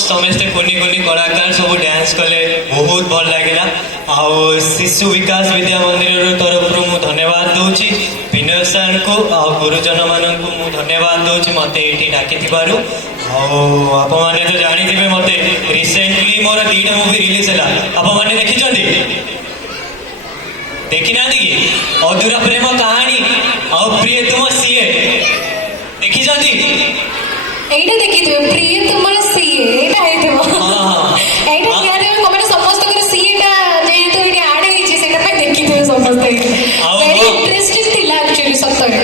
समस्ते कुनी कुनी कलाकार सब डांस कले बहुत भल लगे शिशु विकास विद्या मंदिर तरफ मु धन्यवाद दूची विनय सर को गुरुजन मान को धन्यवाद दूची मत ये डाकी आप मैंने तो जानी थे मत रिसेंटली मोर 2टा मूवी रिलीज है आप मैंने देखी देखी ना कि अधूरा प्रेम कहानी और प्रिय तुम सीए देखी এইটা দেখিଥିବେ ପ୍ରିୟ ତୁମର ସିଏ ଏଇଟା ହେଇଥିବ ଏଇଟା ନିହାତି ଭାବେ କମେଣ୍ଟ ସମସ୍ତଙ୍କର ସିଏଟା ଯେହେତୁ ଏଠି ଆଡ୍ ହେଇଛି ସେଇଟା ପାଇଁ ଦେଖିଥିବେ ସମସ୍ତେ ଭେରି ଇଣ୍ଟରେଷ୍ଟିଂ ଥିଲା ଆକ୍ଚୁଆଲି ସତରେ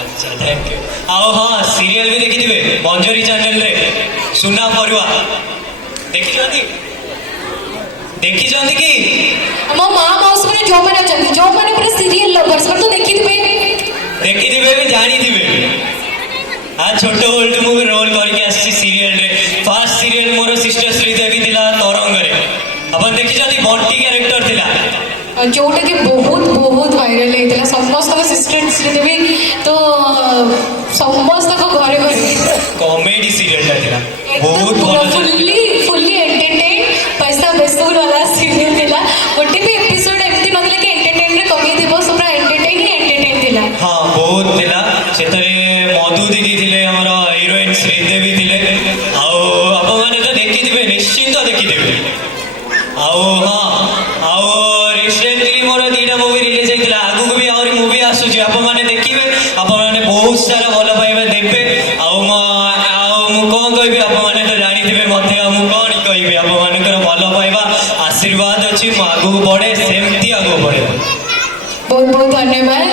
अच्छा थैंक यू आओ हाँ सीरियल भी देखी मंजरी चैनल रे सुना परुआ देखी कि ମୋ ମା ମାଉସୀ ମାନେ ଯୋଉମାନେ ଅଛନ୍ତି ଯୋଉମାନେ ପୁରା ସିରିଏଲ ଲଭର୍ସ ସେମାନେ ତ ଦେଖିଥିବେ भी जानी हाँ छोट बोल्ट मुझे रोल करके आसी सीरियल रे फास्ट सीरियल मोर सिस्टर श्रीदेवी थिला तरंग रे अपन देखी बंटी कैरेक्टर थिला जोटा कि बहुत बहुत वायरल होता समस्त सिस्टर श्रीदेवी तो समस्त घरे घरे कॉमेडी सीरियल था बहुत फुल्ली फुल्ली एंटरटेन पैसा बेसूर वाला सीरियल थिला गोटे भी एपिसोड एमती नथिला कि एंटरटेन रे कमी दिबो सब एंटरटेन ही एंटरटेन थिला हां बहुत थिला सेतरे मधु दीदी थिले हमर हीरोइन श्रीदेवी थिले आओ आप माने तो देखि दिबे निश्चित देखि दिबे आओ हां आओ रिसेंटली मोर 2टा मूवी रिलीज होइतिला आगु भी और मूवी आसु जे आप माने देखिबे आप माने बहुत सारा भल पाइबा देबे आओ मु कोन कहबे आप माने तो जानि दिबे मते मु कोन कहबे आप मानकर भल पाइबा आशीर्वाद अछि मु आगु बढ़े सेमती आगु बढ़े बहुत बहुत धन्यवाद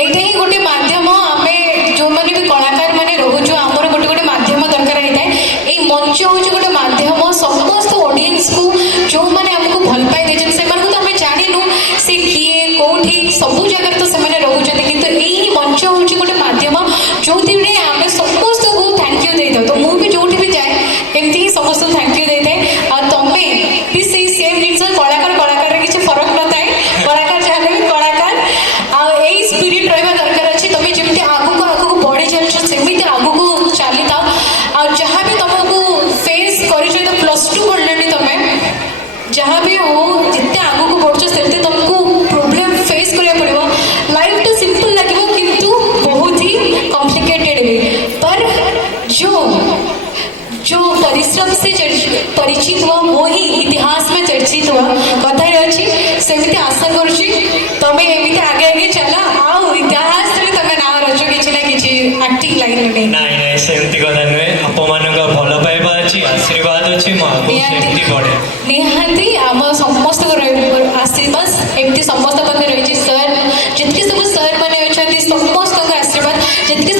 এইটাই গোটে মাধ্যম আমি যে भी कलाकार मैंने रोचु आमर गोटे गोटे मध्यम दरकार होता है ये मंच हूँ गोटे मध्यम समस्त ऑडियंस को जो मैंने आमको भल पाई देते से तो आम जानू सी किए कौटी सब जगह तो से रोचे कितु यही मंच हूँ गोटे मध्यम जो आम समस्त को थैंक यू दे था तो मुझे जो भी जाए एमती ही समस्त थैंक यू दे थाए तमें भी से सेम जिन कलाकार कलाकार किसी फरक न थाए कलाकार जहाँ भी कलाकार आई स्पिरिट रहा दरकार अच्छे तुम्हें जमी आगू को आगू बढ़ी चलछ सेमती आगू को चली था आ जहाँ भी तुमको फेस कर +2 पढ़ले तुम्हें जहाँ भी हो जिते आगू को बढ़ से तुमको प्रोब्लेम फेस करा पड़ो लाइफ तो सिंपल लगे किंतु बहुत ही कॉम्प्लिकेटेड है पर जो जो परिश्रम से परिचित हुआ वो ही इतिहास में चर्चित हुआ कथा अच्छी सेमती आशा करुच्ची तुम्हें एमती आगे आगे चला आओ इतिहास तुम ना रच कि एक्टिंग लाइन में नहीं नहीं सेमती कथा नुहे आप भल पाइबा अच्छी आशीर्वाद अच्छी सेमती बढ़े निहाती आम समस्त आशीर्वाद एमती समस्त पाखे रही सर जितकी सब सर मैंने अच्छा समस्त आशीर्वाद जितकी